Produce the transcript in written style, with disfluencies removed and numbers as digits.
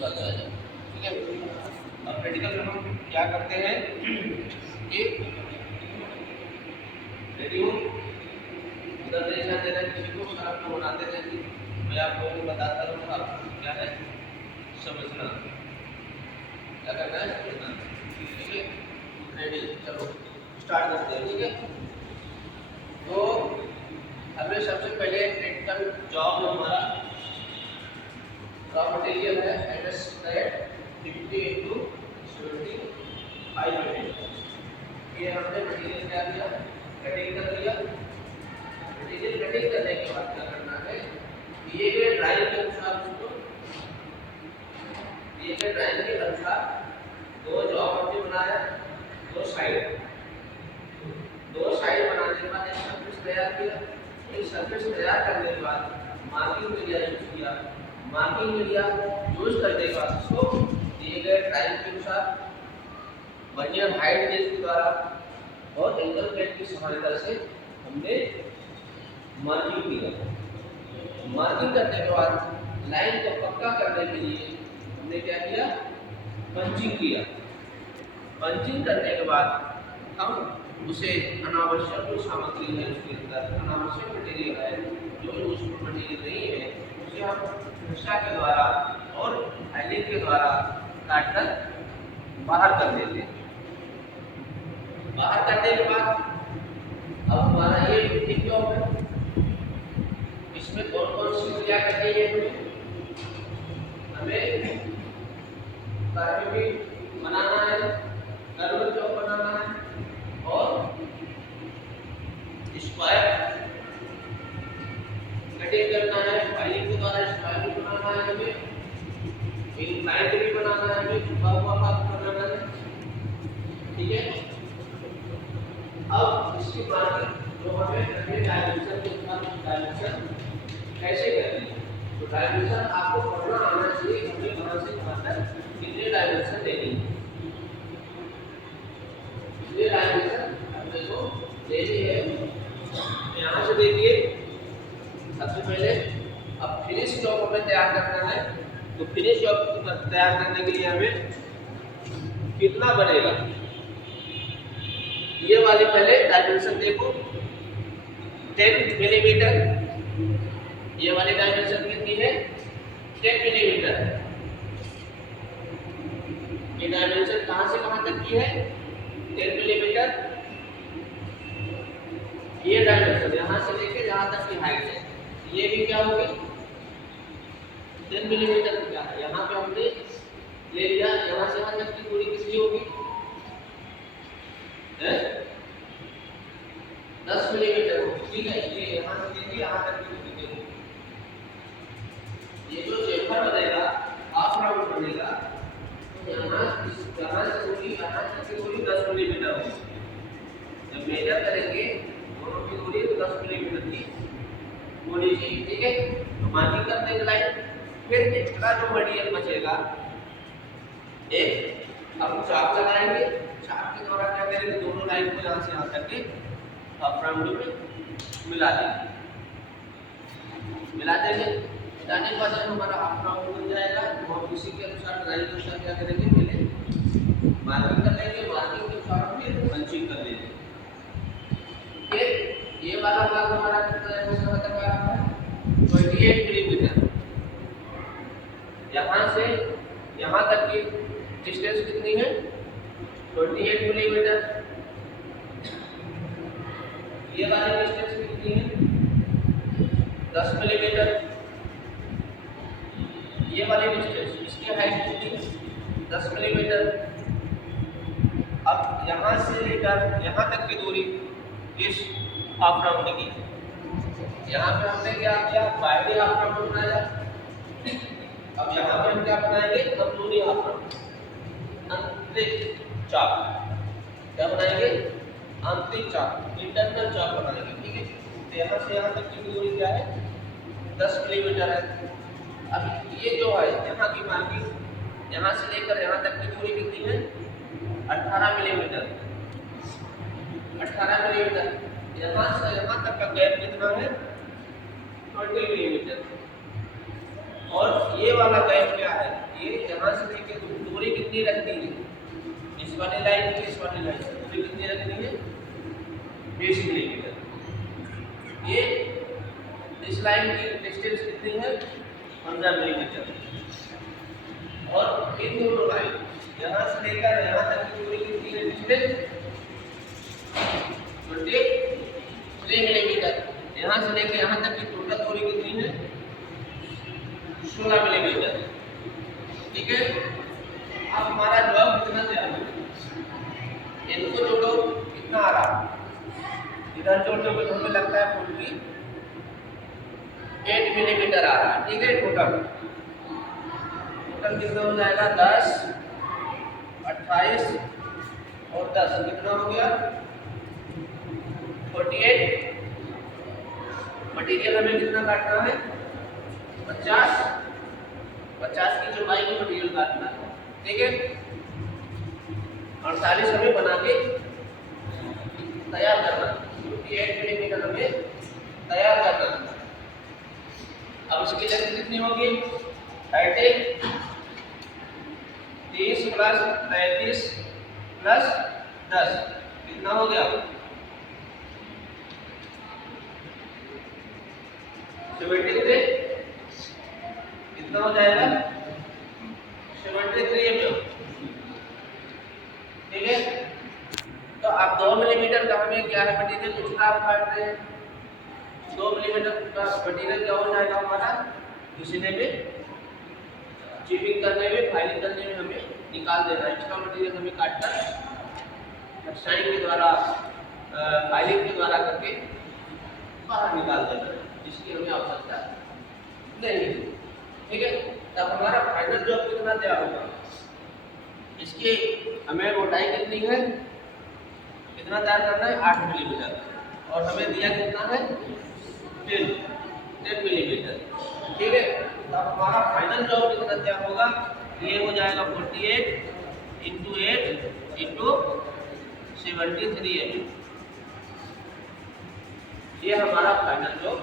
बताया जाए। ठीक है, अब प्रैक्टिकल में हम क्या करते हैं कि रेडियो उधर नहीं जाते रहे किसी को, सर आपको बनाते रहे कि मैं आप लोगों को बताता रहूँगा, आपको क्या है समझना, क्या करना है समझना। ठीक है, रेडी, चलो स्टार्ट करते हैं। ठीक है, तो हमें सबसे पहले प्रैक्टिकल जॉब में हमारा रॉ मटेरियल है एमएस स्क्वायर 50 इंटू 75 यूनिट। ये हमने मटेरियल क्या किया, कटिंग कर लिया। मटेरियल कटिंग करने के बाद क्या करना है, दिए गए ड्राइंग के अनुसार उसको, दिए गए ड्राइंग के अनुसार दो जॉब हमने बनाया, दो साइड बनाने के बाद एक सरफेस तैयार किया। एक सरफेस तैयार करने के बाद मार्किंग मीडिया यूज किया। मार्किंग मीडिया यूज करने के बाद उसको दिए गए ड्राइंग के अनुसार वर्नियर हाइट गेज के द्वारा और एंगल प्लेट की सहायता से हमने मार्किंग किया। मार्किंग करने के बाद लाइन को पक्का करने के लिए हमने क्या किया, पंचिंग किया। पंचिंग करने के बाद हम उसे अनावश्यक जो सामग्री है उसके अंदर अनावश्यक मटेरियल है, जो उसमें मटेरियल नहीं है, उसे हम फरसा के द्वारा और फाइलिंग के द्वारा काटकर बाहर कर देते हैं। बाहर करने के बाद अब हमारा ये फिटिंग जॉब है, इसमें कौन कौन सी क्रिया करनी है, हमें कर्व बनाना है, कर्व जॉब बनाना है और स्क्वायर कटिंग करना है, फाइलिंग के द्वारा स्क्वायर भी बनाना है, हमें इंक्लाइंड भी बनाना है, हमें झुका हुआ भाग बनाना है। ठीक है, अब इसके बाद जो हमें करने डायमेंशन के बाद डायमेंशन कैसे करनी है, तो डायमेंशन आपको पढ़ना आना चाहिए, हमें कहां से कहां तक कितने डायमेंशन लेनी है, ये डायमेंशन हमने को लेनी है। यहाँ से देखिए, सबसे पहले अब फिनिश जॉब हमें तैयार करना है, तो फिनिश जॉब तैयार करने के लिए हमें कितना बनेगा, ये वाली पहले डायमेंशन देखो 10 मिलीमीटर, ये वाली डायमेंशन कितनी है 10 मिलीमीटर। ये डायमेंशन कहां से कहां तक की है 10 मिलीमीटर। ये डायमेंशन यहाँ से लेके जहाँ तक की हाइट है, ये भी क्या होगी 10 मिलीमीटर क्या है। यहाँ पे हमने ले लिया, यहाँ से यहाँ तक की दूरी कितनी होगी 10 मिलीमीटर होगी। ठीक है, ये यहाँ से लेके यहाँ तक की दूरी देखो, ये जो चेम्बर बनेगा हाफ राउंड बनेगा, तो यहाँ से दूरी यहाँ तक की दूरी 10 मिलीमीटर होगी। जब मेजर करेंगे दोनों की दूरी 10 मिलीमीटर की होनी चाहिए। ठीक है, तो मार्किंग कर देंगे लाइन, फिर एक्स्ट्रा जो मटेरियल बचेगा एक हम चाप लगाएंगे, चाप के द्वारा क्या करेंगे दोनों लाइन को यहाँ से यहाँ तक के फ्रंट में मिला देंगे। मिलाने के बाद जब हमारा हाफ राउंड बन जाएगा तो हम इसी के अनुसार ड्राइंग के अनुसार क्या करेंगे, पहले मार्किंग कर लेंगे, मार्किंग के अनुसार फिर पंचिंग कर लेंगे। फिर ये वाला भाग हमारा कितना है 28 मिलीमीटर। यहाँ से यहाँ तक की डिस्टेंस कितनी है 28 मिलीमीटर। ये वाली डिस्टेंस कितनी है 10 मिलीमीटर। ये वाली डिस्टेंस इसकी हाइट कितनी है 10 मिलीमीटर। अब यहाँ से लेकर यहाँ तक की दूरी इस हाफ राउंड की, यहाँ पे हमने क्या किया बाहरी हाफ राउंड बनाया। अब यहाँ पे हम क्या बनाएंगे अंदरूनी हाफ राउंड, आंतरिक चाप। क्या बनाएंगे आंतरिक चाप, इंटरनल चाप बनाएंगे। ठीक है, तो यहाँ से यहाँ तक की दूरी क्या है 10 मिलीमीटर है। अब ये जो है यहाँ की मार्किंग, यहाँ से लेकर यहाँ तक की दूरी कितनी है 18 मिलीमीटर। 18 मिलीमीटर। यहाँ से यहाँ तक का गैप कितना है 20 मिलीमीटर। और ये वाला गैप क्या है, ये यहाँ से लेके दूरी कितनी रखनी है, इस वाली लाइन की इस वाली लाइन से दूरी कितनी रखनी है, 20 मिलीमीटर। ये इस लाइन की डिस्टेंस कितनी है, 15 मिलीमीटर। और इन दोनों लाइन यहाँ से लेकर यहाँ तक की दूरी कितनी है, डिस्टेंस 23 मिलीमीटर। यहाँ से लेकर यहाँ तक की टोटल दूरी कितनी है, 16 मिलीमीटर। ठीक है, अब हमारा जवाब कितना तैयार है, इनको जोड़ो कितना आ रहा, इधर जोड़ने में हमें लगता है 48 मिलीमीटर आ रहा है। ठीक है, टोटल कितना हो जाएगा, 10, 28 और 10 कितना हो गया, 48। मटेरियल हमें कितना काटना है, 50 की चौड़ाई की मटेरियल काटना है। ठीक है, 48 हमें बना के तैयार करना है, 58 मिलीमीटर हमें तैयार करना है। अब इसकी लेंथ कितनी होगी, 30, 30 प्लस 35 प्लस 10 कितना हो गया, 73। कितना हो जाएगा, 73 mm। ठीक है, तो आप 2 मिलीमीटर का हमें क्या है मटेरियल, उसका आप काट रहे हैं, 2 मिलीमीटर का मटेरियल क्या हो जाएगा हमारा, घिसने में, चिपिंग करने में, फाइलिंग करने में हमें निकाल देना है। इसका मटेरियल हमें काटकर शाइन के द्वारा, फाइलिंग के द्वारा करके बाहर निकाल देना है, जिसकी हमें आवश्यकता नहीं है। ठीक है, तब हमारा फाइनल जॉब कितना तैयार होगा, इसकी हमें मोटाई कितनी है, कितना तैयार करना है, 8 मिलीमीटर, और हमें दिया कितना है, 10 मिलीमीटर। ठीक है, तब हमारा फाइनल जॉब कितना तैयार होगा, ये हो जाएगा 48 × 8 × 73 mm। ये हमारा फाइनल जॉब